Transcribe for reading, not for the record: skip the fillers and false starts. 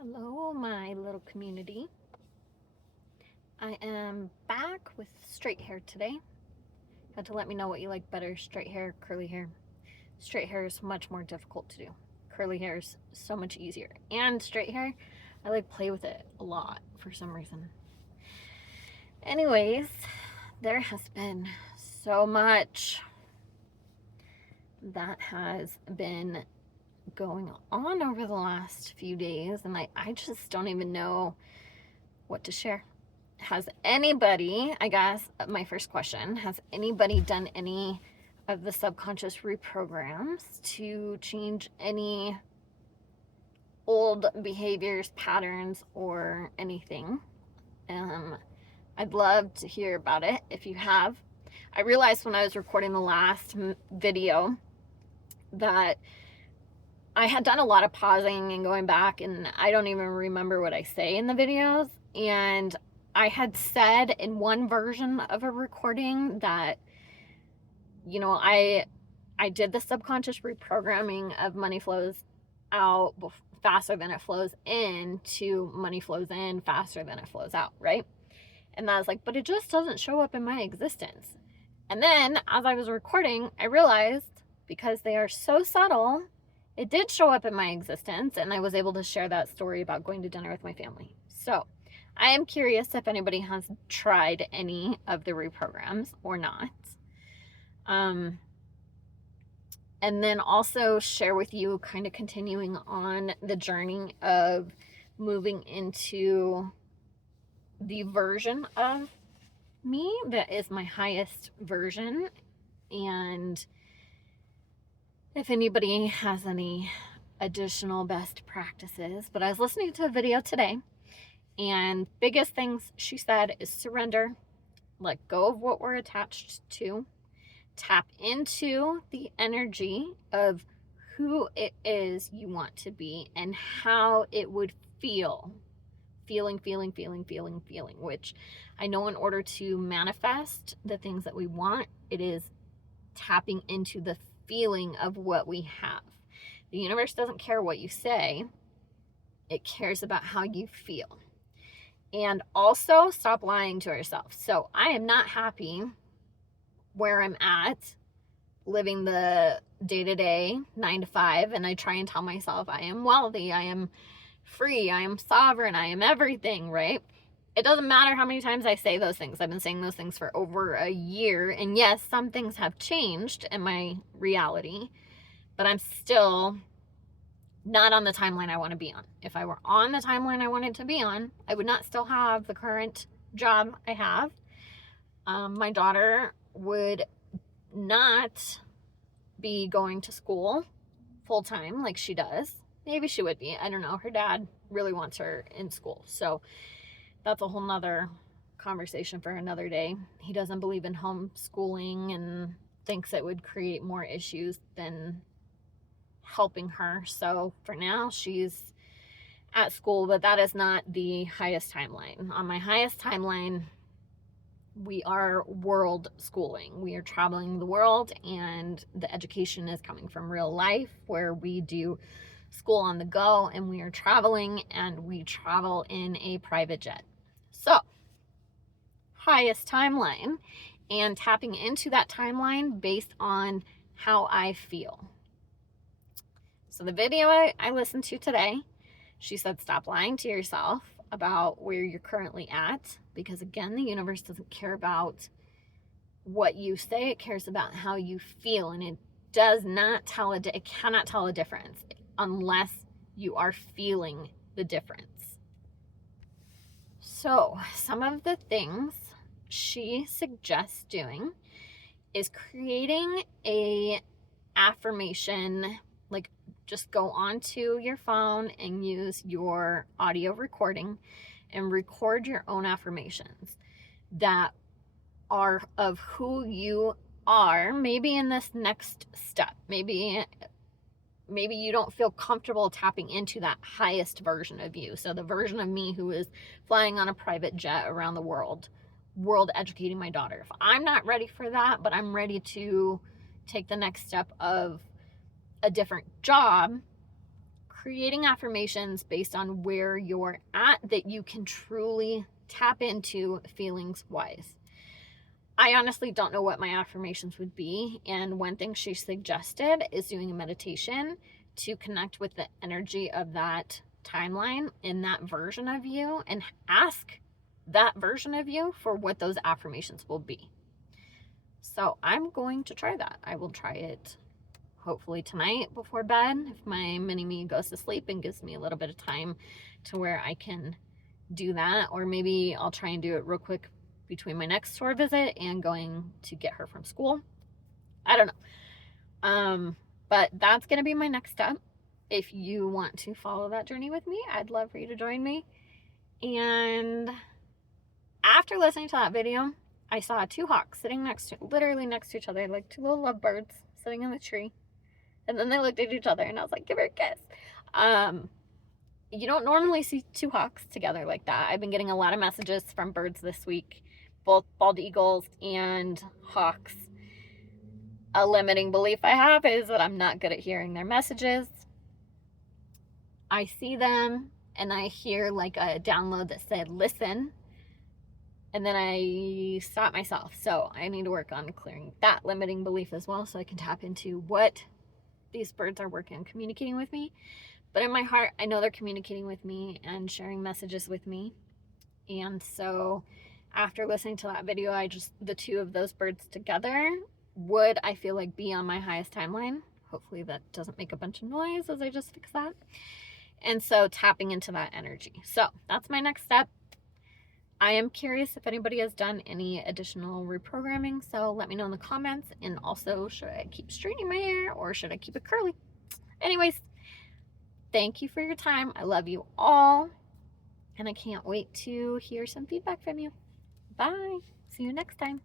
Hello, my little community. I am back with straight hair today. Had to let me know what you like better, straight hair, curly hair. Straight hair is much more difficult to do. Curly hair is so much easier. And straight hair, I like play with it a lot for some reason. Anyways, there has been so much that has been going on over the last few days, and I just don't even know what to share. Has anybody, I guess my first question, has anybody done any of the subconscious reprograms to change any old behaviors, patterns, or anything? I'd love to hear about it if you have. I realized when I was recording the last video that I had done a lot of pausing and going back, and I don't even remember what I say in the videos. And I had said in one version of a recording that, I did the subconscious reprogramming of money flows out faster than it flows in to money flows in faster than it flows out, right? And I was like, but it just doesn't show up in my existence. And then as I was recording, I realized because they are so subtle, it did show up in my existence, and I was able to share that story about going to dinner with my family. So I am curious if anybody has tried any of the reprograms or not. And then also share with you, kind of continuing on the journey of moving into the version of me that is my highest version, and if anybody has any additional best practices. But I was listening to a video today, and biggest things she said is surrender, let go of what we're attached to, tap into the energy of who it is you want to be and how it would feel. Feeling, which I know in order to manifest the things that we want, it is tapping into the feeling of what we have. The universe doesn't care what you say, it cares about how you feel. And also stop lying to ourselves. So I am not happy where I'm at, living the day-to-day 9 to 5, and I try and tell myself I am wealthy, I am free, I am sovereign, I am everything, right? It doesn't matter how many times I say those things. I've been saying those things for over a year, and yes, some things have changed in my reality, but I'm still not on the timeline I want to be on. If I were on the timeline I wanted to be on, I would not still have the current job I have. My daughter would not be going to school full time like she does. Maybe she would be. I don't know. Her dad really wants her in school. So that's a whole nother conversation for another day. He doesn't believe in homeschooling and thinks it would create more issues than helping her. So for now, she's at school, but that is not the highest timeline. On my highest timeline, we are world schooling. We are traveling the world, and the education is coming from real life, where we do school on the go, and we are traveling, and we travel in a private jet. So, highest timeline, and tapping into that timeline based on how I feel. So the video I listened to today, she said, stop lying to yourself about where you're currently at, because again, the universe doesn't care about what you say, it cares about how you feel, and it cannot tell a difference unless you are feeling the difference. So some of the things she suggests doing is creating a affirmation, like just go onto your phone and use your audio recording and record your own affirmations that are of who you are, maybe in this next step. Maybe you don't feel comfortable tapping into that highest version of you. So the version of me who is flying on a private jet around the world educating my daughter. If I'm not ready for that, but I'm ready to take the next step of a different job, creating affirmations based on where you're at that you can truly tap into feelings wise. I honestly don't know what my affirmations would be. And one thing she suggested is doing a meditation to connect with the energy of that timeline in that version of you and ask that version of you for what those affirmations will be. So I'm going to try that. I will try it hopefully tonight before bed if my mini me goes to sleep and gives me a little bit of time to where I can do that. Or maybe I'll try and do it real quick between my next store visit and going to get her from school. I don't know. But that's going to be my next step. If you want to follow that journey with me, I'd love for you to join me. And after listening to that video, I saw two hawks sitting literally next to each other, like two little lovebirds sitting in the tree. And then they looked at each other and I was like, give her a kiss. You don't normally see two hawks together like that. I've been getting a lot of messages from birds this week, both bald eagles and hawks. A limiting belief I have is that I'm not good at hearing their messages. I see them and I hear like a download that said, listen. And then I stop myself. So I need to work on clearing that limiting belief as well so I can tap into what these birds are working on communicating with me. But in my heart, I know they're communicating with me and sharing messages with me. And so after listening to that video, the two of those birds together would, I feel like, be on my highest timeline. Hopefully that doesn't make a bunch of noise as I just fix that. And so tapping into that energy. So that's my next step. I am curious if anybody has done any additional reprogramming, so let me know in the comments. And also, should I keep straightening my hair or should I keep it curly? Anyways, thank you for your time. I love you all, and I can't wait to hear some feedback from you. Bye. See you next time.